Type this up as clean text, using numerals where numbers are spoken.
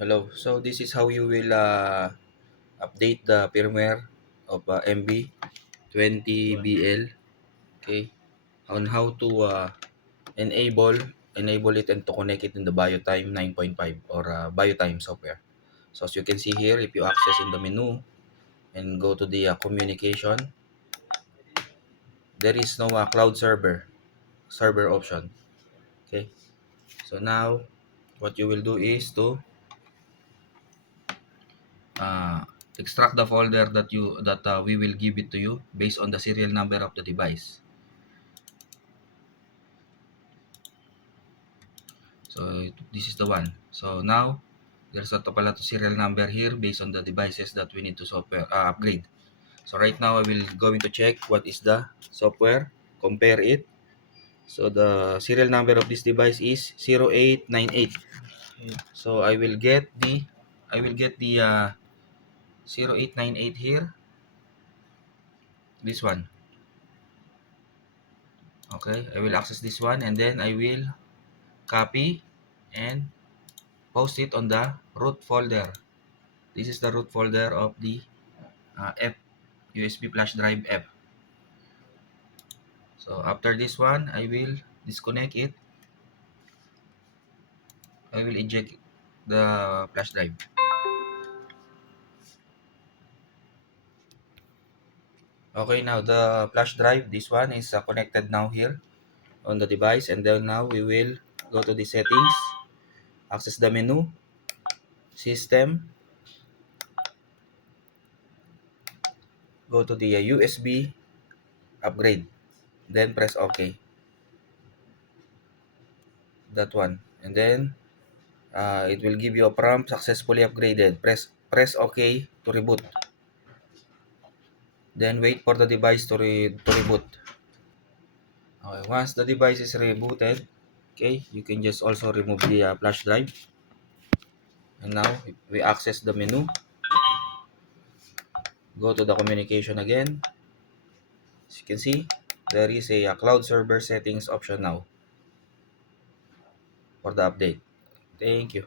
Hello. So this is how you will update the firmware of MB20BL. Okay. On how to enable it and to connect it in the BioTime 9.5 or BioTime software. So as you can see here, if you access in the menu and go to the communication, there is no cloud server option. Okay. So now what you will do is to uh, extract the folder that we will give it to you based on the serial number of the device. So this is the one. So now there's a pala to serial number here based on the devices that we need to software upgrade. So right now I will going to check what is the software, compare it. So the serial number of this device is 0898. So I will get the 0898 here, this one. Okay, I will access this one and then I will copy and post it on the root folder. This is the root folder of the F USB flash drive F. So after this one, I will disconnect it. I will eject the flash drive. Okay, now the flash drive, this one is connected now here on the device, and then now we will go to the settings, access the menu, system, go to the USB upgrade, then press OK. That one, and then it will give you a prompt, successfully upgraded. Press OK to reboot. Then wait for the device to reboot. Okay, once the device is rebooted, okay, you can just also remove the flash drive. And now we access the menu. Go to the communication again. As you can see, there is a cloud server settings option now for the update. Thank you.